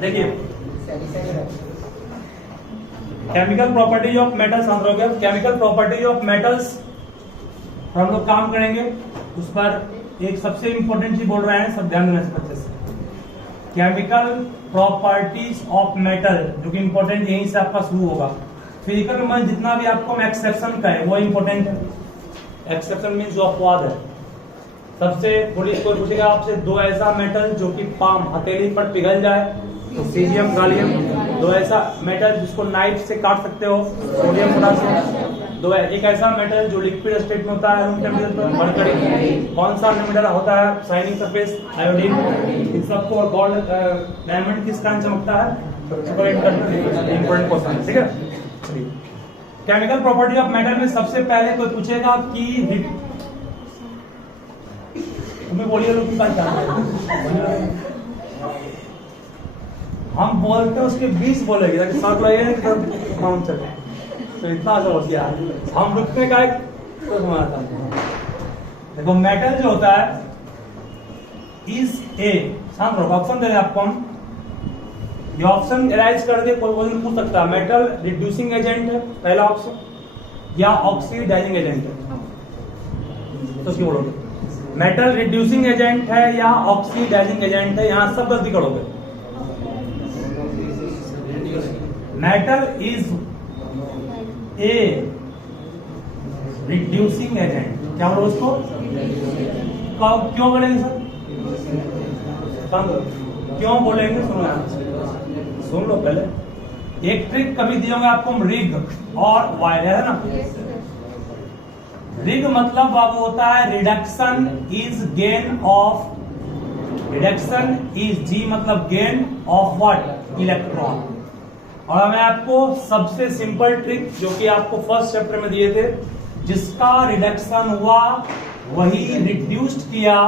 देखिए chemical property of metals answer हो गया। केमिकल प्रॉपर्टी ऑफ मेटल्स हम लोग काम करेंगे उस पर। एक सबसे इंपॉर्टेंट चीज बोल रहे हैं, सब ध्यान देना अच्छे से। केमिकल प्रॉपर्टीज ऑफ मेटल, जो कि इंपॉर्टेंट यहीं से आपका शुरू होगा। फिजिकल में जितना भी आपको एक्सेप्शन का है वो इंपॉर्टेंट है। एक्सेप्शन मीन्स जो अपवाद है। सबसे पुलिस को पूछेगा आपसे दो ऐसा मेटल जो कि पाम हथेली पर पिघल जाए, तो सीजियम गालियम। दो ऐसा मेटल जिसको नाइफ से काट सकते हो, सोडियम पोटासियम। दो एक ऐसा मेटल जो लिक्विड स्टेट में होता है रूम टेम्परेचर पर, मरकरी। कौन सा मेटल होता है शाइनिंग सरफेस, आयोडीन। इन सबको गोल्ड डायमंड किस कारण चमकता है, इंपॉर्टेंट क्वेश्चन, ठीक है। केमिकल प्रॉपर्टी ऑफ मेटल में सबसे पहले कोई पूछेगा कि तुम्हें बोलिए लोग हम बोलते हैं उसके 20 बोलेगी ताकि साथ लगे मालूम चले। तो इतना अच्छा होशियार हम रुकने का एक तो हमारा देखो मेटल जो होता है इज ए, शांत रहो, ऑप्शन दे रहे हैं आपको हम। ये ऑप्शन एराइज करके कोई क्वेश्चन पूछ सकता है। मेटल रिड्यूसिंग एजेंट है पहला ऑप्शन, या ऑक्सीडाइजिंग एजेंट है। तो क्यों बोलोगे मेटल रिड्यूसिंग एजेंट है या ऑक्सीडाइजिंग एजेंट है, यहां सब गलती करोगे। Metal is a reducing agent, क्या बोलो उसको, क्यों बोलेंगे सर, क्यों बोलेंगे, सुन लो पहले। एक ट्रिक कभी दिया आपको रिग और वायर, है ना। रिग मतलब बाबू होता है reduction is gain of, reduction is जी मतलब गेन ऑफ व्हाट, इलेक्ट्रॉन। और मैं आपको सबसे सिंपल ट्रिक जो कि आपको फर्स्ट चैप्टर में दिए थे, जिसका रिडक्शन हुआ वही रिड्यूस्ड किया,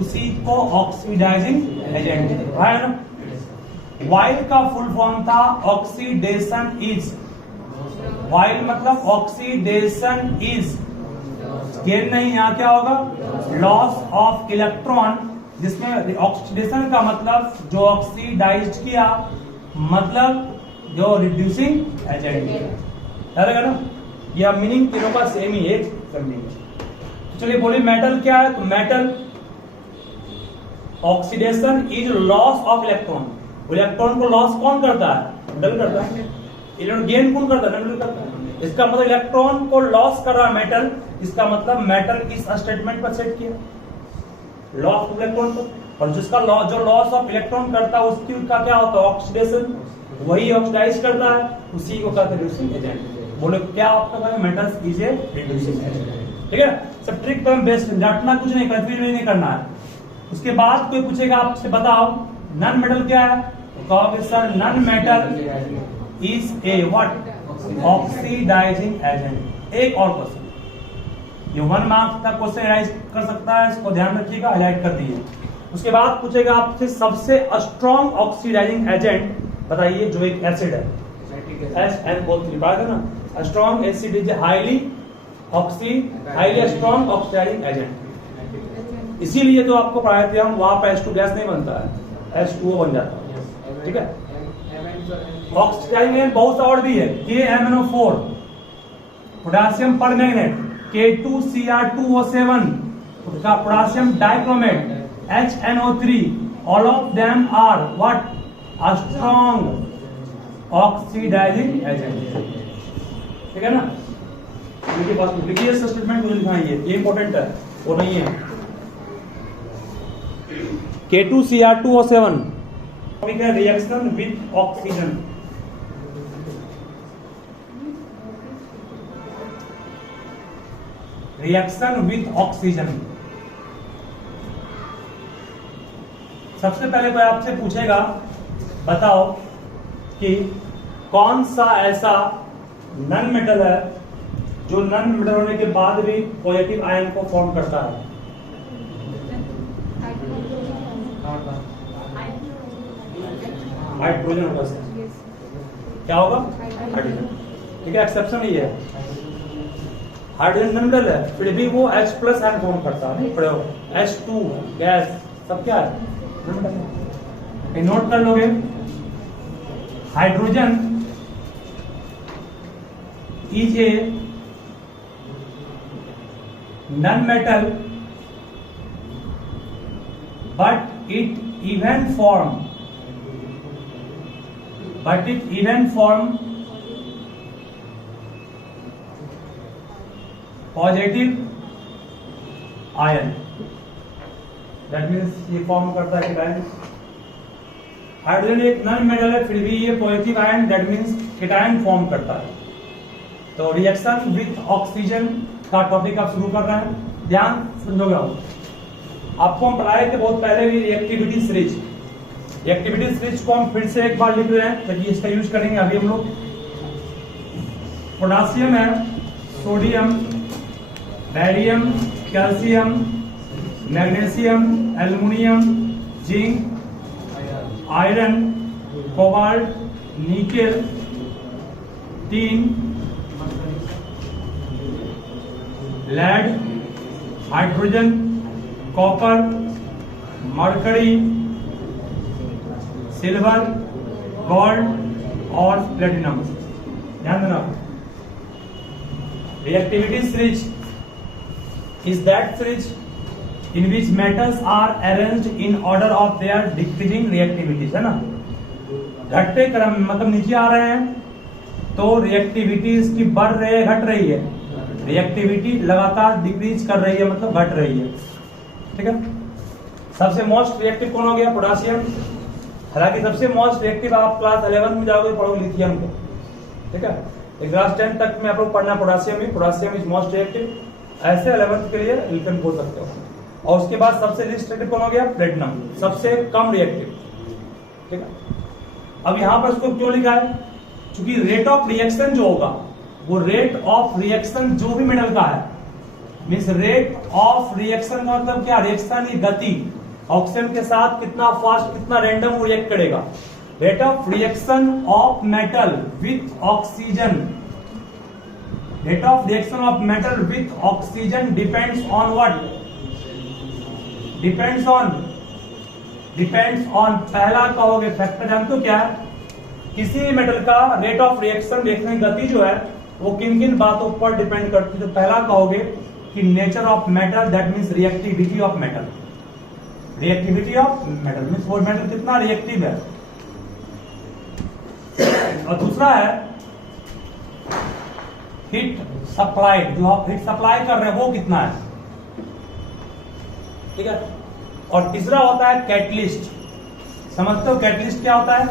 उसी को ऑक्सीडाइजिंग एजेंट है ना। वाइल का फुल फॉर्म था ऑक्सीडेशन इज, वाइल मतलब ऑक्सीडेशन इज, गेन नहीं, यहाँ क्या होगा लॉस ऑफ इलेक्ट्रॉन, जिसमें ऑक्सीडेशन का मतलब जो ऑक्सीडाइज्ड किया, मतलब जो रिड्यूसिंग एजेंट है ना। यह मीनिंग तीनों का सेम ही है, चलिए बोलिए मेटल क्या है। तो metal oxidation is loss of electron. Electron को लॉस कौन करता है, मेटल करता है। इलेक्ट्रॉन गेन कौन करता है, मेटल करता है। इसका मतलब इलेक्ट्रॉन को लॉस कर रहा है मेटल, इसका मतलब मेटल इस स्टेटमेंट पर सेट किया लॉस ऑफ इलेक्ट्रॉन को। और जिसका जो लॉस ऑफ इलेक्ट्रॉन करता है उसकी का क्या होता है ऑक्सीडेशन, वही ऑक्सीडाइज करता है, उसी को कहते हैं रिड्यूसिंग एजेंट। बोले क्या आपका metals is a reducing agent, ठीक है। सब ट्रिक पर बेस्ट, रटना कुछ नहीं, कंफ्यूज नहीं करना है। उसके बाद कोई पूछेगा आपसे बताओ नॉन मेटल क्या है, तो कहोगे sir non metal is a what, oxidising agent. एक और क्वेश्चन, ये 1 मार्क्स का क्वेश्चन एनालाइज कर सकता है, इसको ध्यान रखिएगा, हाईलाइट कर दीजिए। उसके बाद पूछेगा आपसे सबसे स्ट्रॉन्ग ऑक्सीडाइजिंग एजेंट बताइए जो एक एसिड है, SN3 बात है ना। Strong acid is highly strong oxidising agent. इसीलिए तो आपको पढ़ाए थे हम, वहां पर H2 गैस नहीं बनता है, H2O बन जाता है, ठीक है। ऑक्सीडाइजिंग एजेंट बहुत सा और भी है, KMnO4, potassium permanganate, K2Cr2O7, potassium dichromate, HNO3, all of them are what, a strong oxidizing agent, ठीक है ना। इनके पास लिखिए स्टेटमेंट को लिखाइए, ये इंपॉर्टेंट है, वो नहीं है। K2Cr2O7 reaction with oxygen, reaction with oxygen. सबसे पहले कोई आपसे पूछेगा बताओ कि कौन सा ऐसा नॉन मेटल है जो नॉन मेटल होने के बाद भी पॉजिटिव आयन को फॉर्म करता है। हाइड्रोजन होगा, क्या होगा हाइड्रोजन, ठीक है। एक्सेप्शन ही है, हाइड्रोजन नॉन मेटल है, फिर भी वो H+ आयन फॉर्म करता है। H2 गैस सब क्या है, ये नोट कर लोगे, hydrogen is a non metal but it even form positive ion, that means ये फॉर्म करता है केटायन। हाइड्रोजन एक नॉन मेटल है, फिर भी ये positive ion, that means cation form करता है। तो रिएक्शन विथ ऑक्सीजन का टॉपिक आप शुरू कर रहे हैं, ध्यान समझोगे। आपको हम पढ़ाए थे बहुत पहले भी रिएक्टिविटी सीरीज। रिएक्टिविटी सीरीज को हम फिर से एक बार लिख रहे हैं, ताकि इसका यूज करेंगे अभी हम लोग। पोटासियम है, sodium, barium, calcium, magnesium, aluminium, zinc, iron, cobalt, nickel, tin, lead, hydrogen, copper, mercury, silver, gold और प्लेटिनम। ध्यान देना, reactivity series is that series in which metals are arranged in order of their decreasing reactivities, है ना। घटते क्रम मतलब नीचे आ रहे हैं तो रिएक्टिविटी इसकी बढ़ रही है, घट रही है। रिएक्टिविटी लगातार डिक्रीज कर रही है, मतलब घट रही है। ठीक है, सबसे मोस्ट रिएक्टिव कौन हो गया? पोटासियम। हालांकि सबसे मोस्ट रिएक्टिव आप क्लास 11 में जाओगे पढ़ोगे लिथियम को। ठीक है, क्लास 10 तक में आप लोग पढ़ना potassium he, potassium is most reactive. ऐसे 11th के लिए लिथियम बोल सकते हो। और उसके बाद सबसे लीस्ट रिएक्टिव कौन हो गया? प्लेटिनम, सबसे कम रिएक्टिव। ठीक है, अब यहां पर इसको क्यों लिखा है? क्योंकि रेट ऑफ रिएक्शन जो होगा वो रेट ऑफ रिएक्शन जो भी मेटल का है, मीन्स रेट ऑफ रिएक्शन का मतलब क्या? रिएक्शन की गति, ऑक्सीजन के साथ कितना फास्ट, कितना रैंडम वो रिएक्ट करेगा। Rate of reaction of metal with oxygen, rate of reaction of metal with oxygen depends on what? depends on पहला कहोगे फैक्टर, जानते हो क्या है? किसी भी मेटल का रेट ऑफ रिएक्शन, रिएक्शन की गति जो है वो किन किन बातों पर डिपेंड करती है। तो पहला कहोगे कि nature of metal, that means reactivity of metal. Reactivity of metal means वो मेटल कितना रिएक्टिव है। और दूसरा है हीट सप्लाइड, जो आप हीट सप्लाई कर रहे हैं वो कितना है। ठीक है, और तीसरा होता है कैटलिस्ट। समझते हो कैटलिस्ट क्या होता है?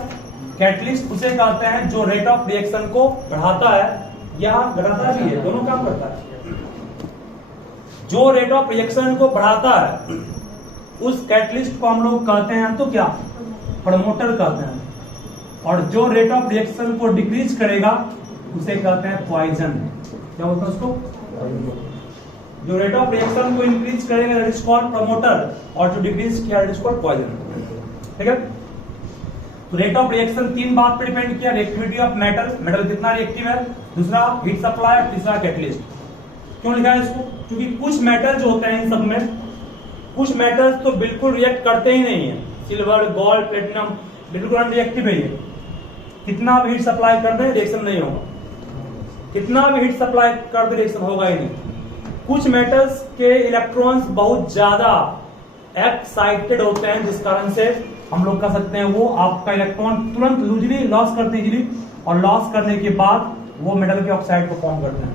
कैटलिस्ट उसे कहते हैं जो रेट ऑफ रिएक्शन को बढ़ाता है या घटाता भी है, दोनों काम करता है। जो रेट ऑफ रिएक्शन को बढ़ाता है उस कैटलिस्ट को हम लोग कहते हैं तो क्या? प्रमोटर कहते हैं। और जो रेट ऑफ रिएक्शन को डिक्रीज करेगा उसे कहते हैं पॉइजन। क्या होता है उसको? जो रेट ऑफ रिएक्शन को इंक्रीज करेगा दैट इज कॉल्ड प्रमोटर, और जो डिक्रीज किया दैट इज कॉल्ड पॉइजन। ठीक है, तो रेट ऑफ रिएक्शन तीन बात पर डिपेंड किया। रिएक्टिविटी ऑफ मेटल, मेटल कितना रिएक्टिव है, दूसरा हीट सप्लाई, तीसरा कैटलिस्ट। क्यों लिखा है इसको? क्योंकि कुछ मेटल जो होते हैं इन सब में, कुछ मेटल्स तो बिल्कुल रिएक्ट करते ही नहीं है। सिल्वर, गोल्ड, प्लेटिनम बिल्कुल अनरिएक्टिव है। कितना भी हीट सप्लाई कर दे रिएक्शन नहीं होगा, कितना भी हीट सप्लाई कर दे रिएक्शन होगा ही नहीं। कुछ मेटल्स के इलेक्ट्रॉन्स बहुत ज्यादा एक्साइटेड होते हैं, जिस कारण से हम लोग कह सकते हैं वो आपका इलेक्ट्रॉन तुरंत लूजली लॉस करते हैं इजीली, और लॉस करने के बाद वो मेटल के ऑक्साइड को फॉर्म करते हैं।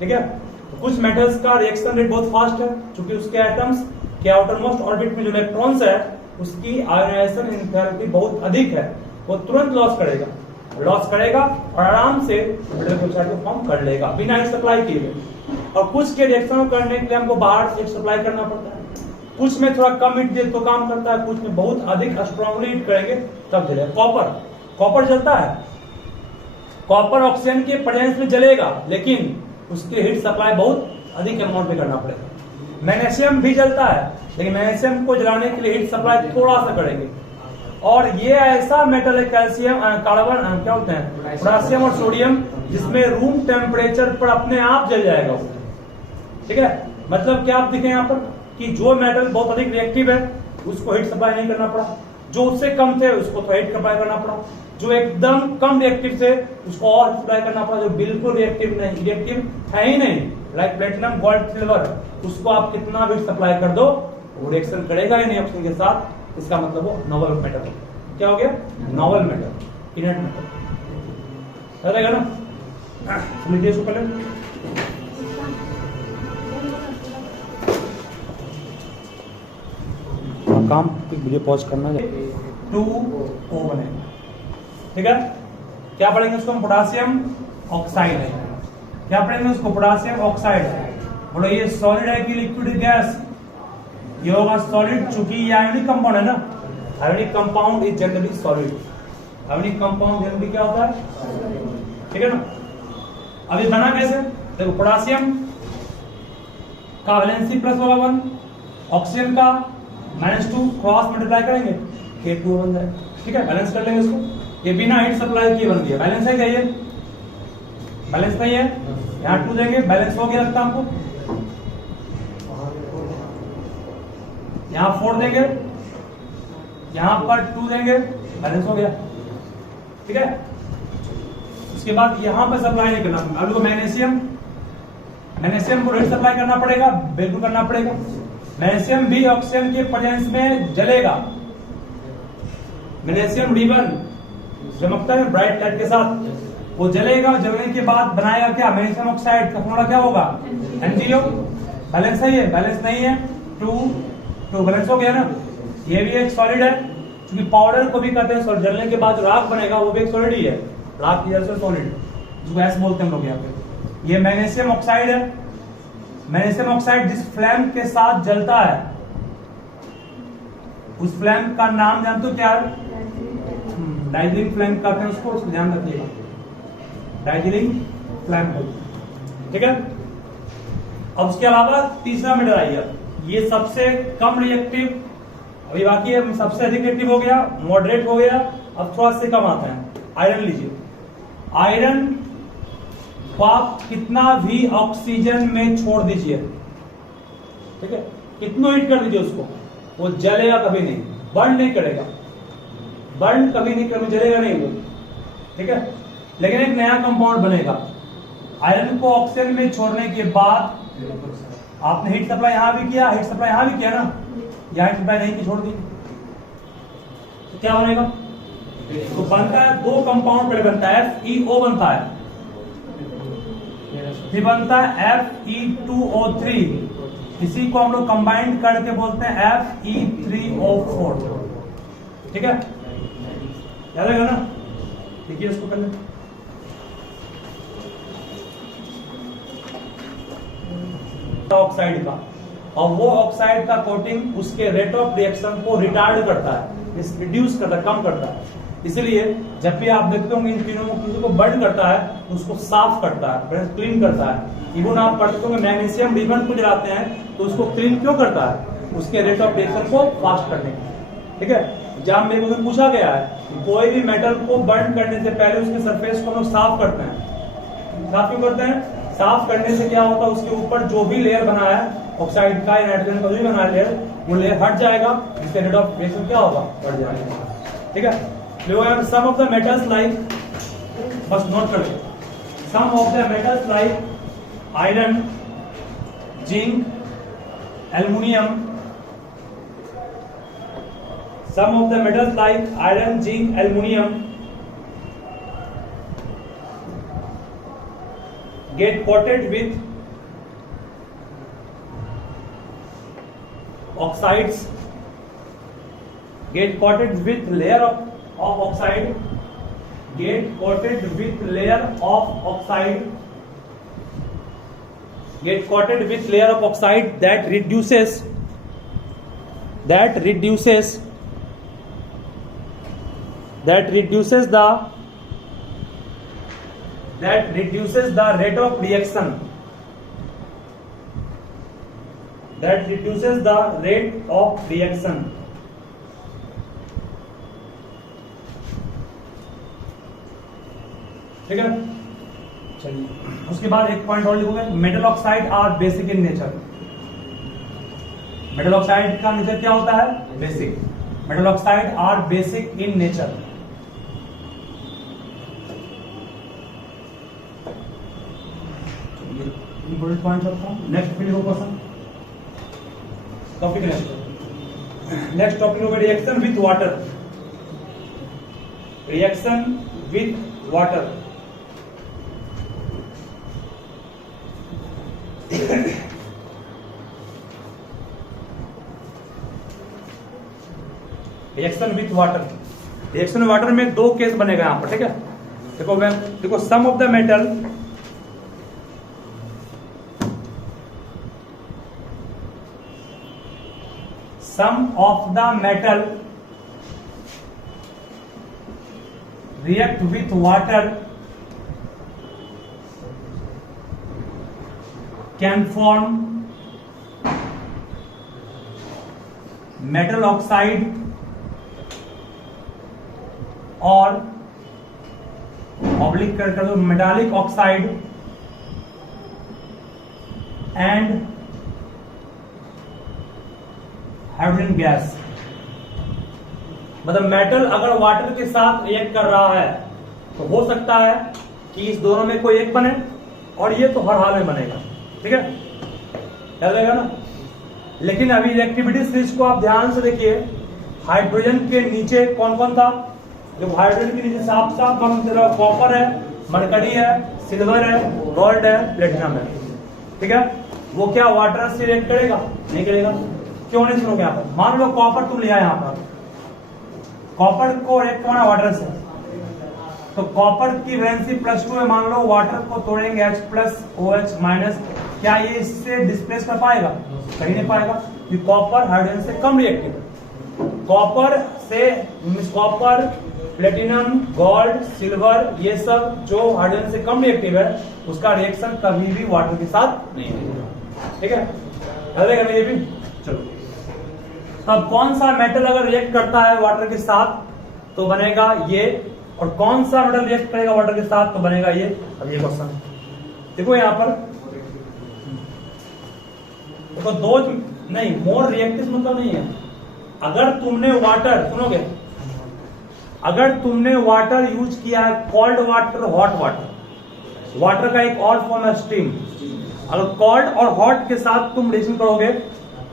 ठीक है, तो कुछ मेटल्स का रिएक्शन रेट बहुत फास्ट है, क्योंकि उसके एटम्स के आउटर मोस्ट ऑर्बिट में जो इलेक्ट्रॉन्स है उसकी आयोनाइजेशन एंथैल्पी बहुत अधिक है, वो तुरंत लॉस करेगा और आराम से मेटल के ऑक्साइड को फॉर्म कर लेगा बिना हीट सप्लाई किए हुए। और कुछ के रिएक्शन करने के लिए हमको बाहर से हीट सप्लाई करना पड़ता है। कुछ में थोड़ा कम हीट दे तो काम करता है, कुछ में बहुत अधिक स्ट्रांगली हीट करेंगे तब जलेगा। कॉपर जलता है, कॉपर ऑक्सीजन के प्रेजेंस में जलेगा, लेकिन उसके हीट सप्लाई बहुत अधिक अमाउंट में करना पड़ेगा। मैग्नीशियम भी जलता है, लेकिन मैग्नीशियम को जलाने के लिए हीट सप्लाई थोड़ा सा करेंगे। और ये ऐसा मेटल है कैल्शियम, कार्बन, क्या होते हैं, पोटेशियम और सोडियम, जिसमें रूम टेम्परेचर पर अपने आप जल जाएगा वो। ठीक है, मतलब क्या आप देखें यहाँ पर कि जो मेटल बहुत अधिक रिएक्टिव है उसको हीट सप्लाई नहीं करना पड़ा, जो उससे कम थे उसको थोड़ा हीट अप्लाई करना पड़ा, जो एकदम कम रिएक्टिव थे उसको और अप्लाई करना पड़ा, जो बिल्कुल रिएक्टिव नहीं, रिएक्टिव है ही नहीं, लाइक प्लेटिनम गोल्ड सिल्वर, उसको आप कितना भी सप्लाई कर दो वो रिएक्शन करेगा ही नहीं ऑक्सीजन के साथ, इसका मतलब वो नोबल मेटल हो, क्या हो गया, नोबल मेटल, इनर्ट मेटल रहेगा ना। लिखिए इसको पहले, काम मुझे पॉज करना है। 2O बनेगा, ठीक है। क्या पढ़ेंगे उसको हम, पोटासियम ऑक्साइड है, क्या पढ़ेंगे उसको, पोटासियम ऑक्साइड है। बोलो ये सॉलिड है कि लिक्विड गैस, ये होगा सॉलिड, चूंकि ये आयोनिक कंपाउंड है ना, ionic compound is generally solid, ionic compound generally क्या होता है, ठीक है ना। अब ये बना कैसे, देखो पोटासियम का वैलेंसी प्लस होगा 1, ऑक्सीजन का -2, क्रॉस मल्टीप्लाई करेंगे K2 बन जाएगा, ठीक है, बैलेंस कर लेंगे इसको। ये बिना हीट सप्लाई किए बन गया, बैलेंस है क्या, ये बैलेंस नहीं है, यहाँ 2 देंगे, बैलेंस हो गया लगता है हमको, यहाँ 4 देंगे, यहाँ पर 2 देंगे, बैलेंस हो गया, ठीक है। उसके बाद यहाँ पर सप्लाई नहीं करना, अब देखो मैग्नीशियम, मैग्नीशियम को हीट सप्लाई करना पड़ेगा, बिल्कुल करना पड़ेगा। मैग्नीशियम भी ऑक्सीजन के प्रेजेंस में जलेगा, मैग्नीशियम रिबन चमकता है ब्राइट लाइट के साथ, वो जलेगा, जलने के बाद बनाएगा क्या, मैग्नीशियम ऑक्साइड का फॉर्मूला क्या होगा, MgO, बैलेंस है, ये बैलेंस नहीं है, 2 बैलेंस हो गया ना। ये भी एक सॉलिड है, क्योंकि पाउडर को भी कहते हैं, जलने के बाद जो राख बनेगा वो भी एक सॉलिड ही है, राख की वजह से सॉलिड, जिसको ऐसे बोलते हैं हम लोग यहाँ पे। ये मैग्नीशियम ऑक्साइड है, मैग्नीशियम ऑक्साइड जिस फ्लेम के साथ जलता है उस फ्लेम का नाम जानते हो क्या है, डाइजिलिंग फ्लेम कहते हैं उसको ध्यान रखिएगा, डाइजिलिंग फ्लेम, ठीक है। अब उसके अलावा तीसरा मेटल आइए, ये सबसे कम रिएक्टिव, अभी बाकी है, सबसे अधिक रिएक्टिव हो गया, मॉडरेट हो गया, अब थोड़ा से कम आता है। आयरन लीजिए, आयरन को आप कितना भी ऑक्सीजन में छोड़ दीजिए, ठीक है, कितना हीट कर दीजिए उसको, वो जलेगा कभी नहीं, बर्न नहीं करेगा, बर्न कभी नहीं करेगा, जलेगा नहीं वो, ठीक है। लेकिन एक नया कंपाउंड बनेगा, आयरन को ऑक्सीजन में छोड़ने के बाद आपने हीट सप्लाई यहां भी किया, हीट सप्लाई यहां भी किया ना, यहां हीट सप्लाई नहीं की, छोड़ दी, तो क्या बनेगा, तो बनता है 2 कंपाउंड पहले बनता है, FeO बनता है, फिर बनता है Fe2O3, इसी को हम लोग कंबाइंड करके बोलते हैं Fe3O4, ठीक है, याद रहेगा ना। देखिए इसको पहले, ऑक्साइड का, और वो ऑक्साइड का कोटिंग उसके रेट ऑफ रिएक्शन को रिटार्ड करता है, रिड्यूस करता है, कम करता है, इसलिए जब भी आप देखते होंगे इन तीनों किसी को बर्न करता है तो उसको साफ करता है, क्लीन करता है। इवन आप पढ़ते होंगे मैग्नीशियम रिबन को जलाते हैं तो उसको क्लीन क्यों करता है, उसके रेट ऑफ रिएक्शन को फास्ट करने के, ठीक है। जब मेरे को पूछा गया है कि कोई भी मेटल को बर्न करने से पहले उसके सरफेस को हम लोग साफ करते हैं, साफ क्यों करते हैं, साफ करने से क्या होता है, उसके ऊपर जो भी लेयर बना है ऑक्साइड का या नाइट्रोजन का जो भी बना है लेयर, वो लेयर हट जाएगा, जिससे रेट ऑफ रिएक्शन क्या होगा, बढ़ जाएगा, ठीक है। Some of the metals like, बस नोट कर लो, some of the metals like iron, zinc, aluminium, some of the metals like iron, zinc, aluminium get coated with oxides, get coated with layer of oxide, get coated with layer of oxide, get coated with layer of oxide that reduces the rate of reaction, that reduces the rate of reaction, ठीक है। चलिए उसके बाद एक point और लिखोगे, metal oxide are basic in nature, metal oxide का nature क्या होता है, basic, metal oxide are basic in nature. Important point रखता हूं। Next video question topic next topic होगा reaction with water. Reaction with water. Reaction with water. Reaction water में दो case बनेगा यहां पर, ठीक है। देखो some of the metal react with water can form metal oxide or oblique कर दो metallic oxide and hydrogen gas. मतलब मेटल अगर वाटर के साथ रिएक्ट कर रहा है तो हो सकता है कि इस दोनों में कोई एक बने, और ये तो हर हाल में बनेगा, ठीक है, लगेगा ना। लेकिन अभी रिएक्टिविटी सीरीज को आप ध्यान से देखिए, हाइड्रोजन के नीचे कौन कौन था। जो हाइड्रोजन के नीचे साफ साफ कॉपर है, मरकरी है, सिल्वर है, गोल्ड है, प्लेटिनम है, ठीक है। वो क्या वाटर से रिएक्ट करेगा? नहीं करेगा। क्यों नहीं सुनोगे? यहाँ पर मान लो कॉपर तुम लिया, यहाँ पर कॉपर को रिएक्ट करना वाटर से, तो कॉपर की वैलेंसी +2 है, मान लो वाटर को तोड़ेंगे H प्लस OH माइनस, क्या ये इससे डिस्प्लेस कर पाएगा? कहीं नहीं पाएगा, क्योंकि कॉपर हाइड्रोजन से कम रिएक्टिव है। कॉपर, प्लेटिनम, गोल्ड, सिल्वर, ये सब जो हाइड्रोजन से कम रिएक्टिव है, उसका रिएक्शन कभी भी वाटर के साथ नहीं होगा, ठीक है। लगेगा ये भी। चलो, अब कौन सा मेटल अगर रिएक्ट करता है वाटर के साथ तो बनेगा ये, और कौन सा मेटल रिएक्ट करेगा वाटर के साथ तो बनेगा ये। अब ये क्वेश्चन देखो, यहां पर देखो दो नहीं, मोर रिएक्टिव मतलब नहीं है। अगर तुमने वाटर, सुनोगे, अगर तुमने वाटर यूज किया है, cold water, hot water, water का एक और फॉर्म है स्टीम, अगर कोल्ड और हॉट के साथ तुम रिएक्शन करोगे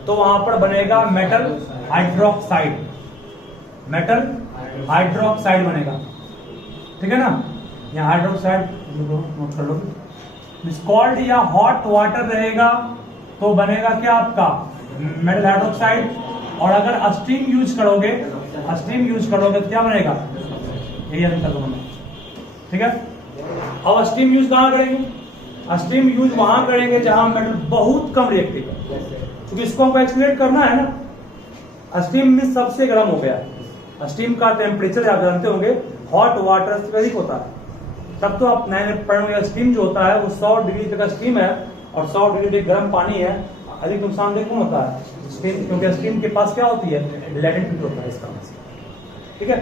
तो वहां पर बनेगा मेटल हाइड्रोक्साइड, मेटल हाइड्रोक्साइड बनेगा, ठीक है ना। यहाँ हाइड्रोक्साइड नोट कर लो। कोल्ड या हॉट वाटर रहेगा तो बनेगा क्या आपका मेटल हाइड्रोक्साइड, और अगर स्टीम यूज करोगे तो क्या बनेगा? यही अंतर बनेगा, ठीक है। अब स्टीम यूज कहां करेंगे? स्टीम यूज वहां करेंगे जहां मेटल बहुत कम रिएक्टिव है, क्योंकि इसको आपको एक्सप्लेन करना है ना। स्टीम में सबसे गर्म हो गया, स्टीम का टेम्परेचर आप जानते होंगे हॉट वाटर से अधिक होता है, तब तो आप नए पढ़ोगे। स्टीम जो होता है वो 100 डिग्री तक का स्टीम है, और 100 डिग्री तक गर्म पानी है। अधिक नुकसानदेह कौन होता है? स्टीम, क्योंकि स्टीम के पास क्या होती है? लैटेंट हीट होता है इसका, ठीक है।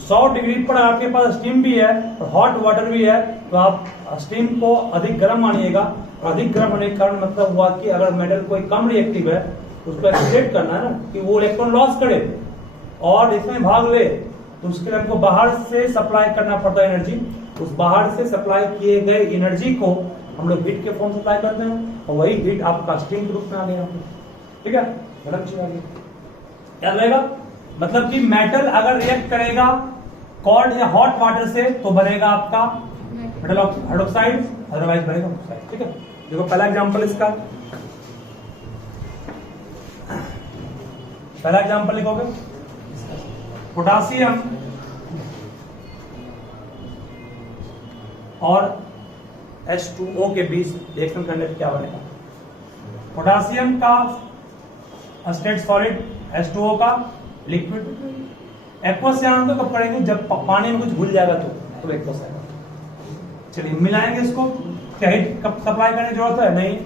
100 डिग्री पर आपके पास स्टीम भी है और हॉट वाटर भी है, तो आप स्टीम को अधिक गर्म मानिएगा। अधिक गर्म होने के कारण मतलब हुआ कि अगर मेटल कोई कम रिएक्टिव है उसको एक्सप्लेट करना है ना, कि वो इलेक्ट्रॉन लॉस करे और इसमें भाग ले, तो उसके लिए हमको बाहर से सप्लाई करना पड़ता है एनर्जी। उस बाहर से सप्लाई किए गए एनर्जी को हम लोग हीट के फॉर्म सप्लाई करते हैं, और वही हीट आपका स्टीम के रूप में आ गया, ठीक है। गलत चीज आ गई, क्या रहेगा? मतलब कि मेटल अगर रिएक्ट करेगा कोल्ड या हॉट वाटर से तो बनेगा आपका मेटल हाइड्रोक्साइड, अदरवाइज बनेगा ऑक्साइड, ठीक है। देखो पहला एग्जांपल इसका, पहला एग्जांपल लिखोगे, पोटासियम और H2O के बीच रिएक्शन करने पे क्या बनेगा? पोटासियम का स्टेट सॉलिड, H2O का लिक्विड। एक्वस यहाँ तो कब करेंगे? जब पानी में कुछ घुल जाएगा तो एक्वस आएगा। चलिए मिलाएंगे इसको, क्या हीट कब सप्लाई करने की जरूरत है? नहीं।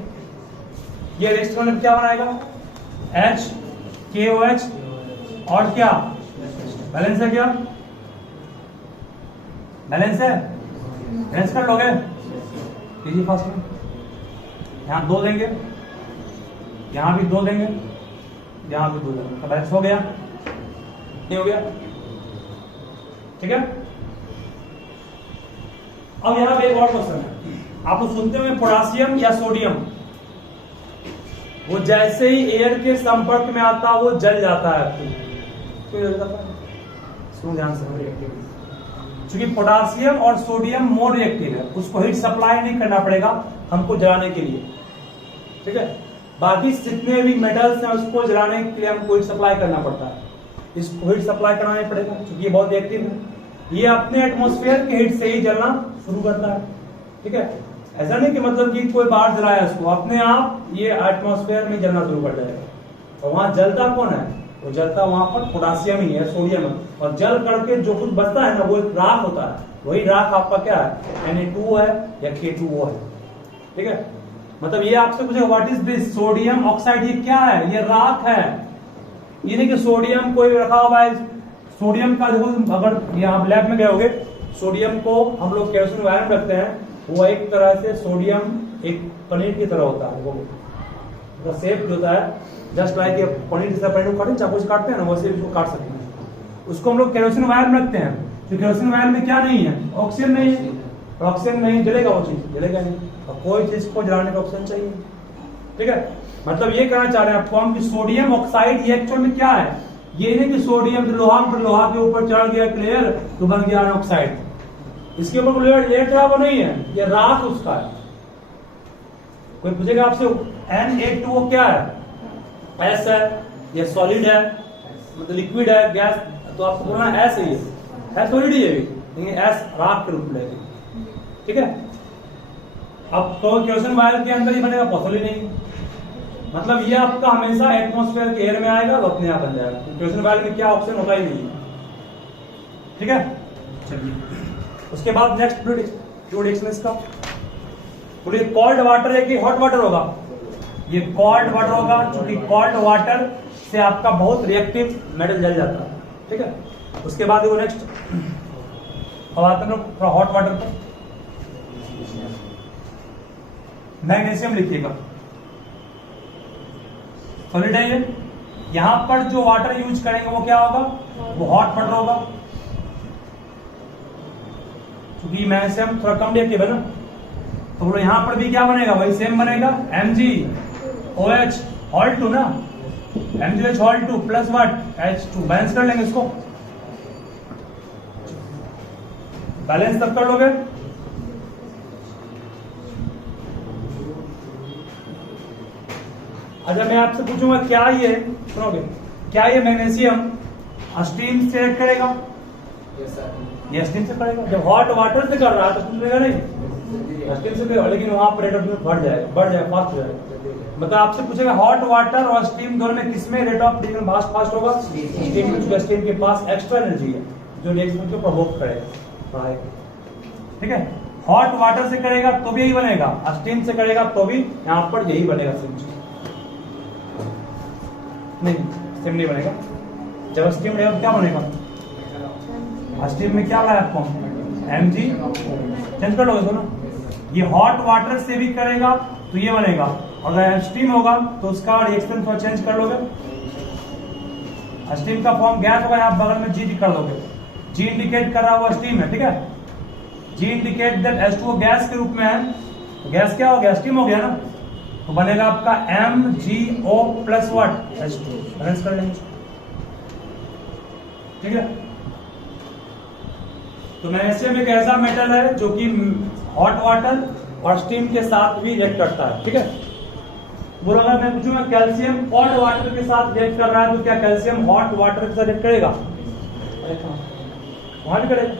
ये रिएक्शन में क्या बनाएगा? HKOH और क्या बैलेंस है? क्या बैलेंस है? बैलेंस कर लोगे इजी फास्ट में। यहां 2 देंगे, यहां भी 2 देंगे, यहां भी 2 देंगे, तो बैलेंस हो गया। नहीं हो गया? ठीक है। अब यहां पे एक और क्वेश्चन है, आप लोग सुनते होंगे पोटासियम या सोडियम, वो जैसे ही एयर के संपर्क में आता है वो जल जाता है। क्यों जल जाता है? सुनो ध्यान से, क्योंकि पोटासियम और सोडियम मोर रिएक्टिव है, उसको हीट सप्लाई नहीं करना पड़ेगा हमको जलाने के लिए, ठीक है। बाकी जितने भी मेटल्स हैं उसको जलाने के लिए हमको हीट सप्लाई करना पड़ता है, इसको हीट सप्लाई करना नहीं पड़ेगा क्योंकि ये बहुत रिएक्टिव है। ये अपने एटमॉस्फेयर के हीट से ही जलना शुरू करता है, ठीक है। ऐसा नहीं कि मतलब कि कोई बाहर जलाया इसको, अपने आप ये एटमॉस्फेयर में जलना शुरू कर जाएगा। तो वहां जलता कौन है? वो जलता वहां पर पोटासियम ही है, सोडियम है, और जल करके जो कुछ बचता है ना वो एक राख होता है, वही राख आपका क्या है? Na2 है या K2O है, ठीक है। मतलब ये आपसे पूछेगा what is this sodium oxide, ये क्या है? ये राख है। ये नहीं कि सोडियम कोई रखा हुआ है, सोडियम का देखो, अगर यहाँ लैब में गए होगे, सोडियम को हम लोग केरोसिन वायर में रखते हैं, वो एक तरह से सोडियम एक पनीर की तरह होता है, वो शेप होता है जस्ट लाइक पनीर जैसा, पनीर को काटते हैं, चाकू से काटते हैं ना, वैसे इसको काट सकते हैं। उसको हम लोग केरोसिन वायर में रखते हैं, तो केरोसिन वायर में क्या नहीं है? ऑक्सीजन नहीं है, ऑक्सीजन नहीं जलेगा, वो चीज जलेगा नहीं, और कोई चीज को जलाने का ऑक्सीजन चाहिए, ठीक है। मतलब ये कहना चाह रहे हैं आपको हम कि सोडियम ऑक्साइड ये एक्चुअल में क्या है? ये नहीं कि सोडियम लोहा के ऊपर चढ़ गया लेयर तो बन गया ऑक्साइड, इसके ऊपर लेयर चढ़ा वो नहीं है, ये राख उसका है। कोई पूछेगा आपसे Na2O क्या है? एस है, ये सॉलिड है, मतलब लिक्विड है, गैस, तो आपको बोलना एस है सॉलिड ही है भी, लेकिन एस राख के रूप में, ठीक है। अब तो केरोसिन वायर के अंदर ही बनेगा, पॉसिबल ही नहीं, मतलब ये आपका हमेशा एटमॉस्फेयर के एयर में आएगा तो अपने आप बन जाएगा। केरोसिन वायर में क्या ऑप्शन होता ही नहीं, ठीक है। चलिए उसके बाद नेक्स्ट प्रोडिक्शन इसका, बोलिए कॉल्ड वाटर है कि हॉट वाटर होगा? ये कॉल्ड वाटर होगा, क्योंकि कॉल्ड वाटर से आपका बहुत रिएक्टिव मेटल जल जाता है, ठीक है। उसके बाद वो नेक्स्ट अब आते हैं थोड़ा हॉट वाटर पर, मैग्नीशियम लिखिएगा, सॉलिड है ये। यहां पर जो वाटर यूज करेंगे वो क्या होगा? वो हॉट वाटर होगा, क्योंकि मैग्नीशियम थोड़ा कम रिएक्टिव है ना, तो बोलो यहां पर भी क्या बनेगा? वही सेम बनेगा, MgOH Hol2 ना, MgOH Hol2 plus what? H2। Balance कर लेंगे इसको, बैलेंस तब कर लोगे। अच्छा मैं आपसे पूछूंगा क्या ये, सुनोगे, क्या ये मैग्नीशियम स्टीम से रिएक्ट करेगा? ये स्टीम से करेगा। जब हॉट वाटर से कर रहा है तो स्टीम करेगा नहीं, स्टीम से करेगा, लेकिन वहां पर रेट ऑफ बढ़ जाएगा, फास्ट हो जाएगा। मतलब आपसे पूछेगा हॉट वाटर और स्टीम दोनों में किसमें रेट ऑफ डिफरेंस फास्ट होगा? स्टीम में, क्योंकि स्टीम के पास एक्स्ट्रा एनर्जी है जो रिएक्शन को प्रोवोक करेगा, ठीक है। हॉट वाटर से करेगा तो भी यही बनेगा, स्टीम से करेगा तो भी यहाँ पर यही बनेगा, नहीं स्टीम नहीं बनेगा। जब स्टीम रहेगा क्या बनेगा? स्टीम में क्या लाया आपको? Mg, चेंज कर लो इसको ना, ये हॉट वाटर से भी करेगा तो ये बनेगा, अगर स्टीम होगा तो उसका रिएक्शन थोड़ा चेंज कर लोगे। स्टीम का फॉर्म गैस होगा, आप बगल में G कर दोगे, G इंडिकेट कर रहा हुआ स्टीम है, ठीक है। G indicate that H2O gas के रूप में है, तो गैस क्या हो गया? स्टीम हो गया ना, तो बनेगा आपका MgO plus what? H2। Balance कर लेंगे, ठीक है। तो मैग्नीशियम एक ऐसा मेटल है जो कि हॉट वाटर और स्टीम के साथ भी रिएक्ट करता है, ठीक है। बोलो अगर मैं पूछूंगा कैल्शियम कोल्ड वाटर के साथ रिएक्ट कर रहा है तो क्या कैल्शियम हॉट वाटर के साथ रिएक्ट करेगा? वहां भी करेगा,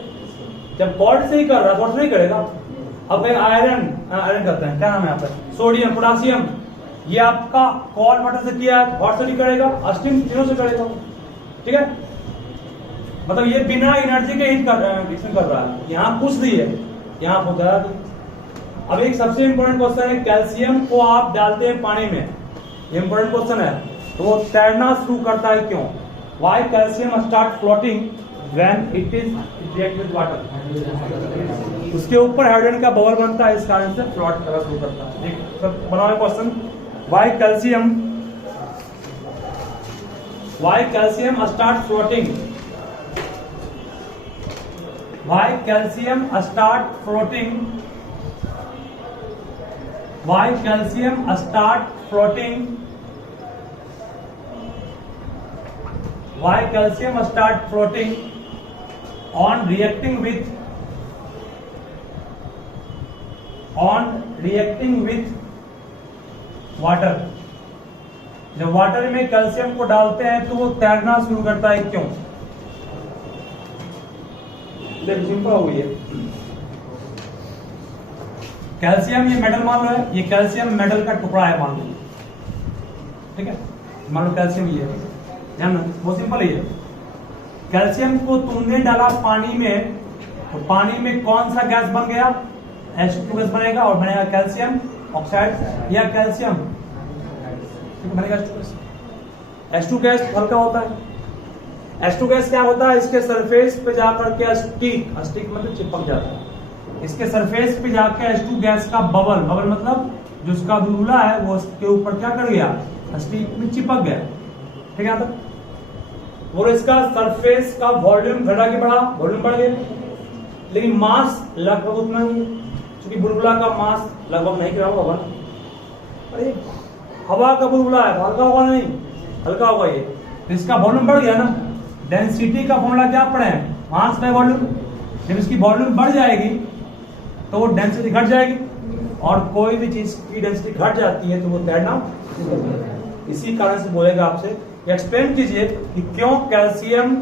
जब कोल्ड से ही कर रहा है, हॉट से नहीं करेगा। अब आयरन करते हैं, क्या नाम है यहाँ पर? सोडियम, पोटासियम, ये आपका कोल्ड वाटर से किया है, हॉट से नहीं करेगा, स्टीम तीनों से करेगा, ठीक है। मतलब ये बिना एनर्जी के हीट कर रहा है, यहाँ कुछ दी है, यहाँ पहुंचा। अब एक सबसे इंपॉर्टेंट क्वेश्चन है, कैल्शियम को आप डालते हैं पानी में, ये इंपॉर्टेंट क्वेश्चन है, तो वो तैरना शुरू करता है क्यों? Why calcium start floating when it is react with water? उसके ऊपर हाइड्रोजन का बबल बनता है, इस कारण से फ्लोट करना शुरू करता है। एक बनाओ question, why calcium start floating Why calcium start floating? Why calcium start floating? Why calcium start floating on reacting with water? जब वाटर में कैल्शियम को डालते हैं तो वो तैरना शुरू करता है, क्यों? सिंपल हो गई है। कैल्शियम ये मेटल मान लो है, ये कैल्शियम मेटल का टुकड़ा है मान लो, ठीक है, मान लो कैल्शियम ये है, ध्यान रखना, बहुत सिंपल है। कैल्शियम को तुमने डाला पानी में, तो पानी में कौन सा गैस बन गया? H2 गैस बनेगा और बनेगा कैल्शियम ऑक्साइड या कैल्शियम, बनेगा H2 गैस हल्का होता है। H2 गैस क्या होता है? इसके सरफेस पे जाकर के स्टिक मतलब चिपक जाता है, इसके सरफेस पे जाके H2 गैस का बबल मतलब जो उसका बुलबुला है वो उसके ऊपर क्या कर गया? स्टिक में चिपक गया, ठीक है। और इसका सरफेस का वॉल्यूम घटा के बढ़ा, वॉल्यूम बढ़ गया, लेकिन मास लगभग उतना ही है, क्योंकि बुलबुला का मास लगभग नहीं गिरा होगा। अरे हवा का बुलबुला है, हल्का होगा नहीं, हल्का होगा ये, तो इसका वॉल्यूम बढ़ गया ना। डेंसिटी का फॉर्मूला क्या पढ़े हैं? Mass by volume. जब इसकी वॉल्यूम बढ़ जाएगी तो वो डेंसिटी घट जाएगी, और कोई भी चीज की डेंसिटी घट जाती है तो वो तैरना। इसी कारण से बोलेगा आपसे, एक्सप्लेन कीजिए कि क्यों कैल्शियम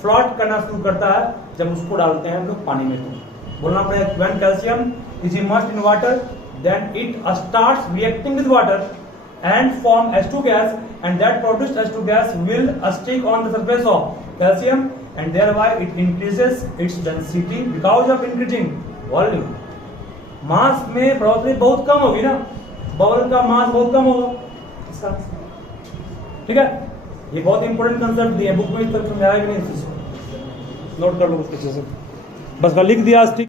फ्लोट करना शुरू करता है जब उसको डालते हैं हम लोग पानी में। तो बोलना पड़ेगा, when calcium is immersed in water then it starts reacting with water and form H2 gas, and that produced H2 gas will stick on the surface of calcium and thereby it increases its density because of increasing volume. मास में बढ़ोतरी बहुत कम होगी ना, bubble का मास बहुत कम होगा इसका, ठीक है। ये बहुत इंपॉर्टेंट कंसेप्ट दिए बुक में, इस तरह समझाया भी नहीं, नोट कर लो उसके, बस लिख दिया।